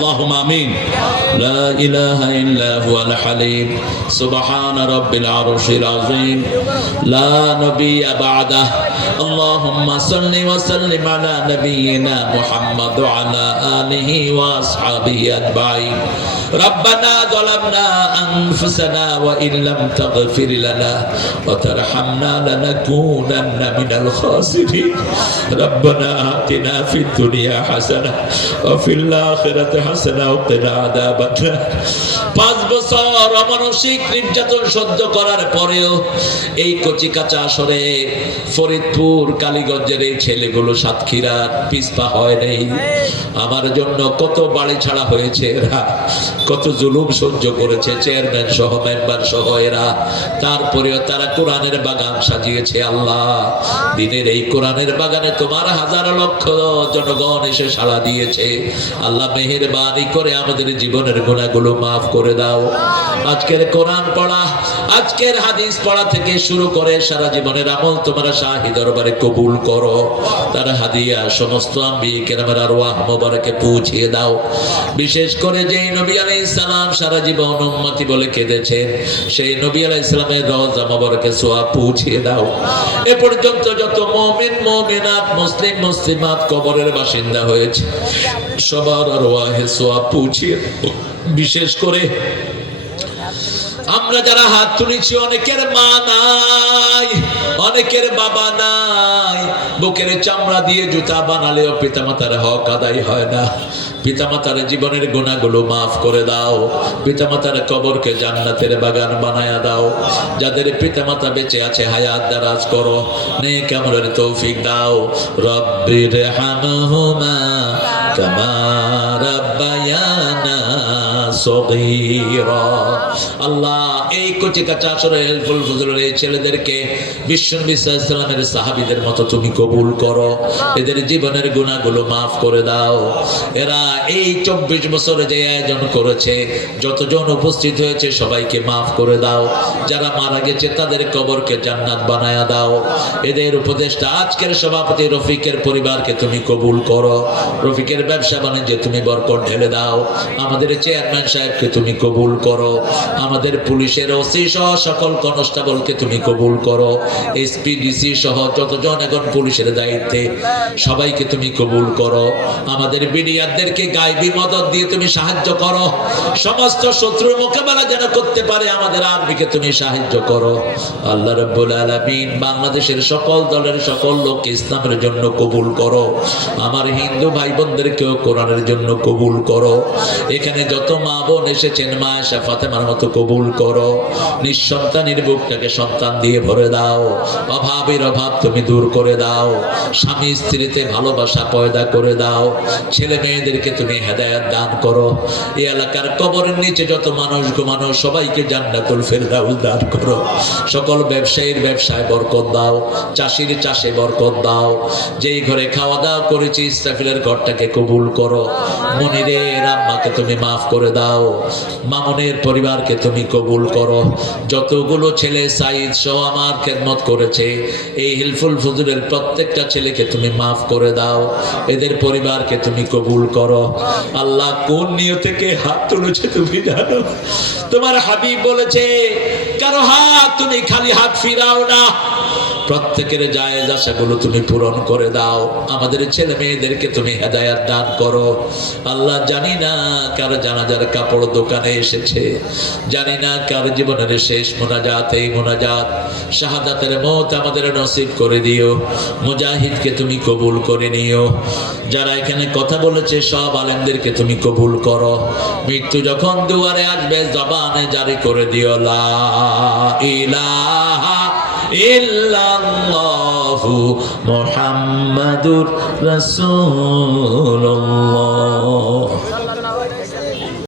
اللهم آمين لا إله إلا هو الحليم سبحان رب العرش العظيم لا نبي بعده اللهم صل وسلم على نبينا محمد وعلى آله وأصحابه أجمعين ربنا ظلمنا أنفسنا وإن لم تغفر لنا وترحمنا لنكونن من الخاسرين ربنا آتنا في الدنيا حسنة وفي الآخرة حسنة وقنا عذاب النار 5 বছর অমানসিক নির্যাতন সহ্য করার পরেও এই কচিকাঁচা আসরে ফরিদপুর কালীগঞ্জের এই ছেলেগুলো সাতক্ষীরার পিছপা হয় নাই। আমার জন্য কত বাড়ি ছাড়া হয়েছে এরা, কত জুলুম সহ্য করেছে চেয়ারম্যান সহ মেম্বার সহ এরা, তারপরেও তারা কোরআনের বাগান সাজিয়েছে। আল্লাহ দিনের এই কোরআনের বাগানে তোমার হাজার লক্ষ জনগণ এসে সাড়া দিয়েছে। আল্লাহ মেহেরবানি করে আমাদের জীবনের গুনাহগুলো মাফ করে দাও। আজকের কোরআন পড়া, আজকের হাদিস পড়া থেকে শুরু করে সারা জীবনের আমল তোমরা শাহী দরবারে কবুল করো। তার হাদিয়া সমস্ত আম্বিয়া কেরামের আরওয়াহ মোবারকে পৌঁছিয়ে দাও। বিশেষ করে যেই নবী আলাইহিস সালাম সারা জীবন উম্মতি বলে কেঁদেছেন, সেই নবী আলাইহিস সালামের রওজা মোবারকে সওয়াব পৌঁছিয়ে দাও। এ পর্যন্ত যত মুমিন মুমিনাত মুসলিম মুসলিমাত কবরের বাসিন্দা হয়েছে সবার আরওয়াহে সওয়াব পৌঁছিয়ে দাও। বিশেষ করে আমরা যারা হাত তুলেছি, অনেকের মা নাই, অনেকের বাবা নাই, বুকের চামড়া দিয়ে জুতা বানালেও পিতামাতার হক আদায় হয় না। পিতামাতার জীবনের গুনাহগুলো মাফ করে দাও। পিতামাতার কবরকে জান্নাতের বাগান বানায়া দাও। যাদের পিতামাতা বেঁচে আছে হায়াত দারাজ করো, নেক আমলের তৌফিক দাও। রব্বির হামহুমা কামা রাব্বায়ানা সগীরা। আল্লাহ এই কচিকাঁচা আসরে হেলফুল ফজলের এই ছেলেদেরকে বিশ্বনবী সাল্লাল্লাহু আলাইহি ওয়াসাল্লামের সাহাবীদের মতো তুমি কবুল করো। এদের জীবনের গুনাহগুলো মাফ করে দাও। এরা এই 24 বছরে যে আয়োজন করেছে, যতজন উপস্থিত হয়েছে সবাইকে মাফ করে দাও। যারা মারা গেছে তাদের কবরকে জান্নাত বানায়া দাও। এদের উপদেষ্টা আজকের সভাপতি রফিকের পরিবারকে তুমি কবুল করো। রফিকের ব্যবসা বাণিজ্যে তুমি বরকত ঢেলে দাও। আমাদের চেয়ারম্যান সাহেবকে তুমি কবুল করো। আমাদের পুলিশের ওসি সহ সকল কনস্টেবলকে তুমি কবুল করো। এসপি ডিসি সহ যতজন এখন পুলিশের দায়িত্বে সবাইকে তুমি কবুল করো। আমাদের বিডিআরদেরকে গায়বী মদদ দিয়ে তুমি সাহায্য করো। সমস্ত শত্রুর মোকাবেলা যেন করতে পারে আমাদের আর্মিকে তুমি সাহায্য করো। আল্লাহ রাব্বুল আলামিন বাংলাদেশের সকল দলের সকল লোককে ইসলামের জন্য কবুল করো। আমার হিন্দু ভাই বোনদেরকেও কোরআনের জন্য কবুল করো। এখানে যত মা বোন এসেছেন মা আয়েশা ফাতেমার মতো কবুল করো। নিঃসন্তানের বুকটাকে সন্তান দিয়ে ভরে দাও। অভাবের অভাব তুমি দূর করে দাও। স্বামী স্ত্রীতে ভালোবাসা পয়দা করে দাও। ছেলে মেয়েদেরকে তুমি হেদায়েত দান করো। এই এলাকার কবরের নিচে যত মানুষ ঘুমানো সবাইকে জান্নাতুল ফেরদাউস দান করো। সকল ব্যবসায়ীর ব্যবসায় বরকত দাও। চাষির চাষে বরকত দাও। যেই ঘরে খাওয়া দাওয়া করেছি ইসরাফিলের ঘরটাকে কবুল করো। মনিরের আম্মাকে তুমি মাফ করে দাও। মামুনের পরিবারকে তুমি কবুল করো। যতগুলো ছেলে সাইদ সহ আমার খেদমত করেছে এই হিলফুল ফজলের প্রত্যেকটা ছেলেকে তুমি মাফ করে দাও। এদের পরিবারকে তুমি কবুল করো। আল্লাহ কোন নিয়ত থেকে হাত তুলেছে তুমি জানো। তোমার হাবিব বলেছে কারো হাত তুমি খালি হাত ফিরাও না। প্রত্যেকের জায়েজ আশাগুলো তুমি পূরণ করে দাও। আমাদের ছেলে মেয়েদেরকে তুমি হেদায়েত দান করো। আল্লাহ জানি না কার জানাজার কাপড় দোকানে এসেছে, জানি না কার জীবনের শেষ মোনাজাত এই মোনাজাত। শাহাদাতের মওত আমাদের নসিব করে দিও। মুজাহিদকে তুমি কবুল করে নিও। যারা এখানে কথা বলেছে সব আলেমদেরকে তুমি কবুল করো। মৃত্যু যখন দুয়ারে আসবে জবানে জারি করে দিও লা ইলাহা ইল্লাল্লাহু মুহাম্মাদুর রাসূলুল্লাহ।